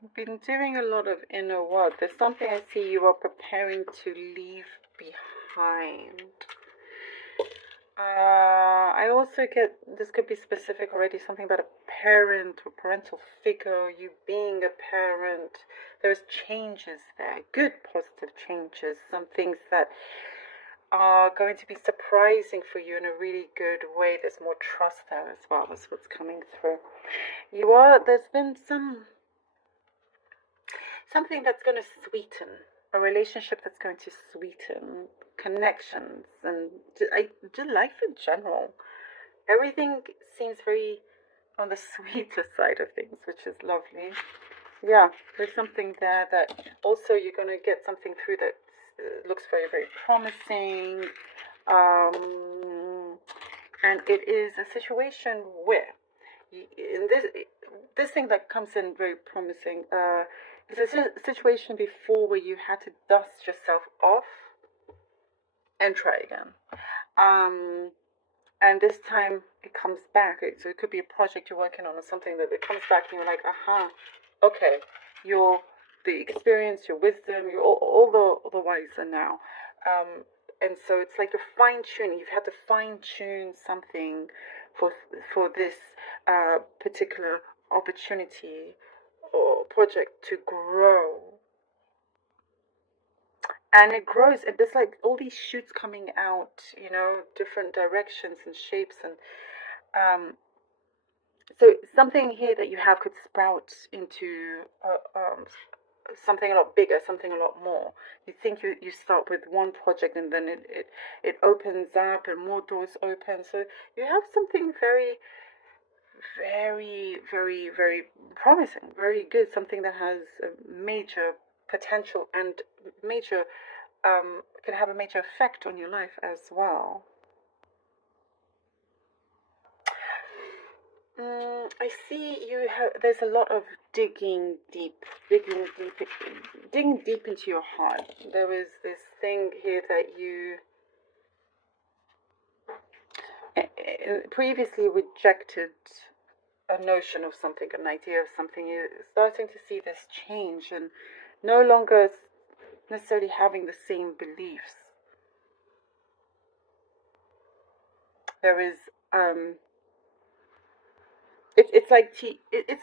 You've been doing a lot of inner work. There's something I see you are preparing to leave behind. I also get, this could be specific already, something about a parent or parental figure, you being a parent. There's changes there, good positive changes, some things that are going to be surprising for you in a really good way. There's more trust there as well. That's what's coming through. There's been something that's going to sweeten, a relationship that's going to sweeten connections and life in general. Everything seems very on the sweeter side of things, which is lovely. Yeah, there's something there that also you're going to get something through that looks very, very promising. And it is a situation where, in this thing that comes in very promising, it's a situation before where you had to dust yourself off and try again. And this time it comes back. So it could be a project you're working on or something that it comes back and you're like, okay, the experience, your wisdom, all the wiser now. And so it's like the fine tuning. You've had to fine tune something for this particular opportunity or project to grow. And it grows, and there's like all these shoots coming out, different directions and shapes, and so something here that you have could sprout into something a lot bigger, something a lot more. You think you start with one project, and then it opens up, and more doors open. So you have something very, very, very, very promising, very good. Something that has a major potential and major can have a major effect on your life as well. I see there's a lot of digging deep into your heart. There is this thing here that you previously rejected a notion of something, an idea of something. You're starting to see this change and no longer necessarily having the same beliefs. There is it's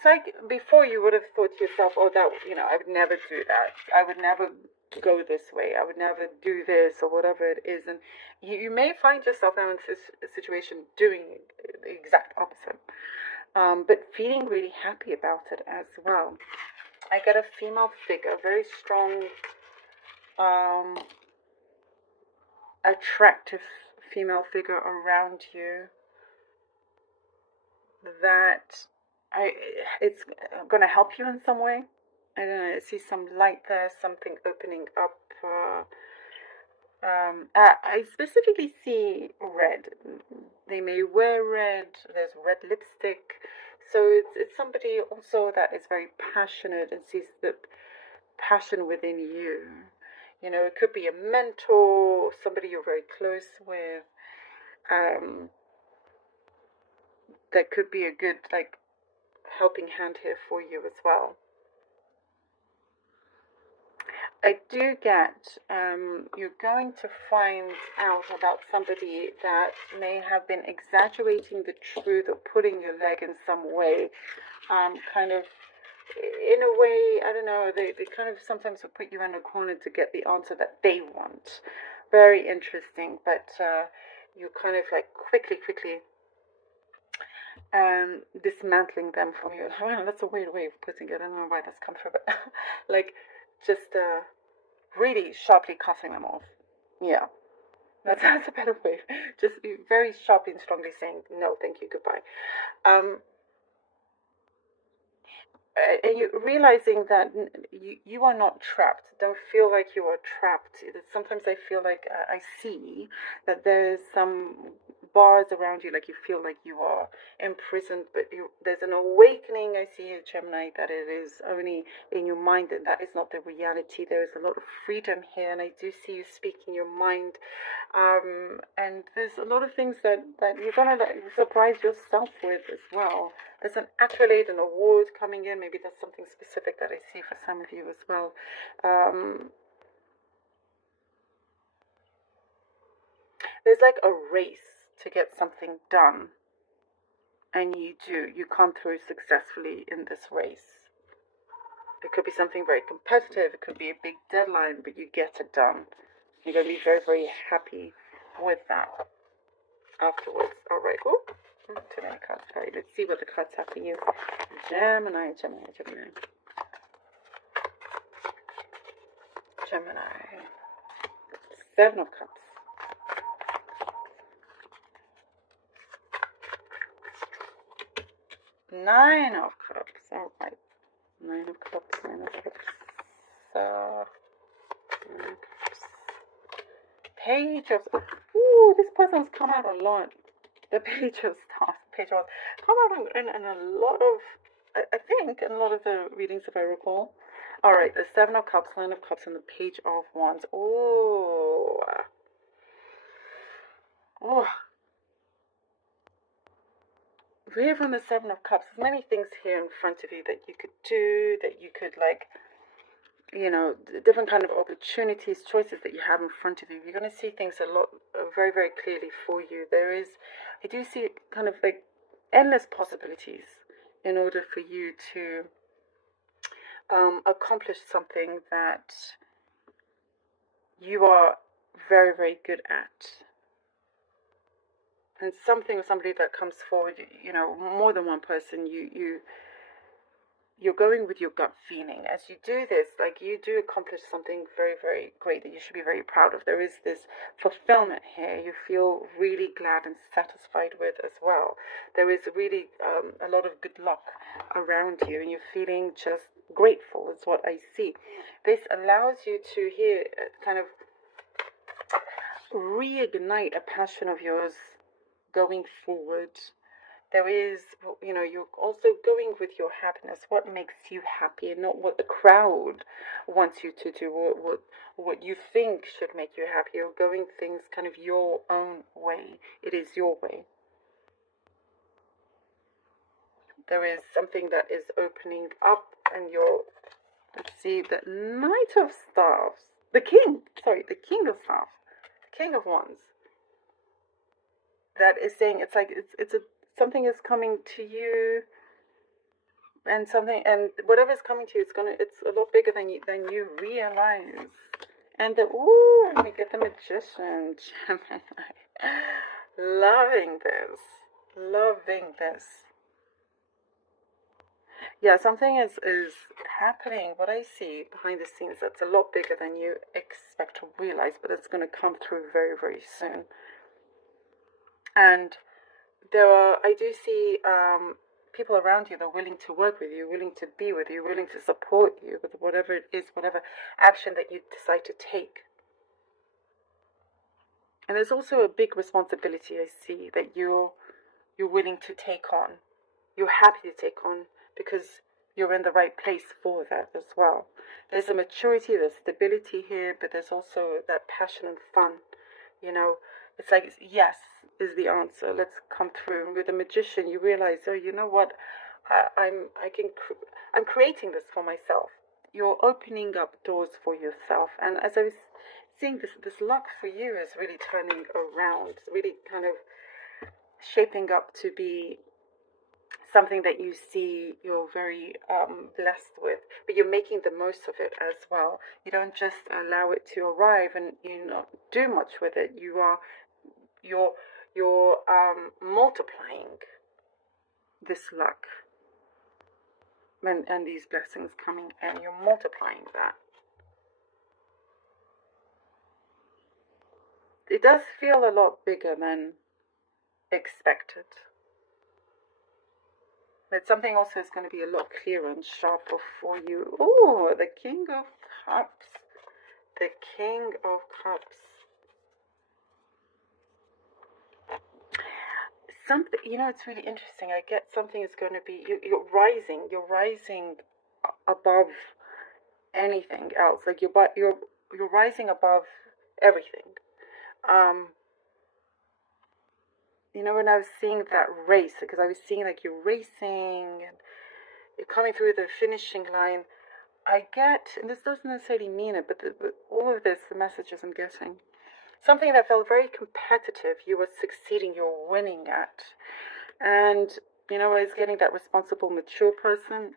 like before you would have thought to yourself, oh, that I would never do that. I would never go this way. I would never do this or whatever it is, and you may find yourself now in a situation doing the exact opposite, but feeling really happy about it as well. I get a female figure, very strong, attractive female figure around you that it's going to help you in some way. I don't know, I see some light there, something opening up. I specifically see red. They may wear red, there's red lipstick. So it's somebody also that is very passionate and sees the passion within you. It could be a mentor, somebody you're very close with. That could be a good, helping hand here for you as well. I do get, you're going to find out about somebody that may have been exaggerating the truth or putting your leg in some way, kind of, in a way, I don't know, they kind of sometimes will put you in a corner to get the answer that they want. Very interesting, but you kind of quickly dismantling them from you. Well, that's a weird way of putting it. I don't know why that's come through, but just really sharply cutting them off. Yeah, that's a better way. Just very sharply and strongly saying no, thank you, goodbye. And you realizing that you are not trapped. Don't feel like you are trapped. Sometimes I feel like I see that there's some bars around you, like you feel like you are imprisoned, but there's an awakening. I see you, Gemini, that it is only in your mind, and that is not the reality. There is a lot of freedom here, and I do see you speaking your mind. And there's a lot of things that you're gonna surprise yourself with as well. There's an accolade, an award coming in. Maybe that's something specific that I see for some of you as well. There's like a race to get something done, and you come through successfully in this race. It could be something very competitive, it could be a big deadline, but you get it done. You're going to be very, very happy with that afterwards. All right, oh, too many cards. All right, let's see what the cards are for you. Gemini, Gemini, Gemini. Gemini. 7 of Cups. Nine of Cups. All right. 9 of Cups, 9 of Cups. 9 of Cups. Page of... Ooh, this person's come out a lot. The Page of Stars. Page of... Come out in a lot of... I think in a lot of the readings, if I recall. All right, the 7 of Cups, 9 of Cups, and the Page of Wands. Ooh. Oh. Here from the 7 of Cups, there's many things here in front of you that you could do, that you could, like, you know, different kind of opportunities, choices that you have in front of you. You're going to see things a lot, very, very clearly for you. There is, I do see kind of like endless possibilities in order for you to accomplish something that you are very, very good at. And something or somebody that comes forward, you know, more than one person, you're going with your gut feeling. As you do this, like, you do accomplish something very, very great that you should be very proud of. There is this fulfillment here. You feel really glad and satisfied with as well. There is really a lot of good luck around you, and you're feeling just grateful is what I see. This allows you to here kind of reignite a passion of yours going forward. There is, you know, you're also going with your happiness, what makes you happy, and not what the crowd wants you to do, or what you think should make you happy. You're going things kind of your own way. It is your way. There is something that is opening up, and you're, let's see, the Knight of Staves, the King of Staves, the King of Wands. That is saying, it's like, it's a, something is coming to you, and whatever's coming to you, it's a lot bigger than you realize. And ooh, let me get the Magician, Gemini. Loving this. Yeah, something is happening. What I see behind the scenes, that's a lot bigger than you expect to realize, but it's going to come through very, very soon. And I do see people around you that are willing to work with you, willing to be with you, willing to support you with whatever it is, whatever action that you decide to take. And there's also a big responsibility I see that you're willing to take on. You're happy to take on because you're in the right place for that as well. There's a maturity, there's stability here, but there's also that passion and fun. You know, it's like, yes is the answer. Let's come through. And with the Magician, you realize, oh, you know what? I'm creating this for myself. You're opening up doors for yourself. And as I was seeing this luck for you is really turning around, really kind of shaping up to be something that you see you're very blessed with, but you're making the most of it as well. You don't just allow it to arrive and you not do much with it. You're multiplying this luck and these blessings coming in. You're multiplying that. It does feel a lot bigger than expected. But something also is going to be a lot clearer and sharper for you. Oh, the King of Cups. The King of Cups. something, it's really interesting. I get something is going to be, you're rising above anything else. Like you're rising above everything. When I was seeing that race, because I was seeing like you're racing and you're coming through the finishing line, I get, and this doesn't necessarily mean it, but all of this, the messages I'm getting, something that felt very competitive, you were succeeding, you're winning at. And, I was getting that responsible, mature person.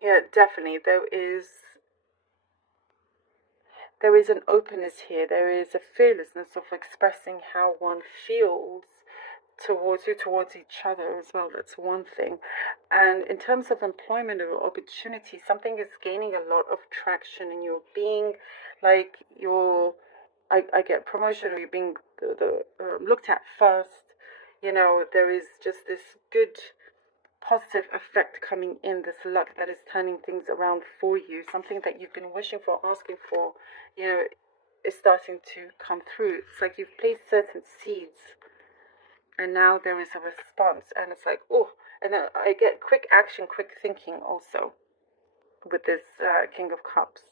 Yeah, definitely. There is an openness here. There is a fearlessness of expressing how one feels towards you, towards each other as well. That's one thing. And in terms of employment or opportunity, something is gaining a lot of traction, and you're being like I get promotion, or you're being looked at first. There is just this good positive effect coming in, this luck that is turning things around for you. Something that you've been wishing for, asking for, is starting to come through. It's like you've placed certain seeds, and now there is a response, and it's like, oh, and then I get quick action, quick thinking also with this King of Cups.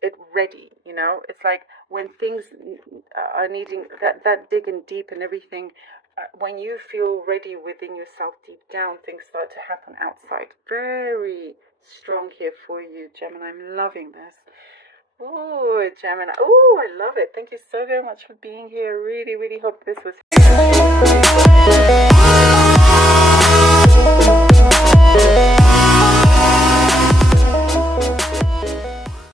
It ready, it's like when things are needing that digging deep and everything, when you feel ready within yourself deep down, things start to happen outside. Very strong here for you, Gemini. I'm loving this. Oh, Gemini. Oh, I love it. Thank you so very much for being here. Really, really hope this was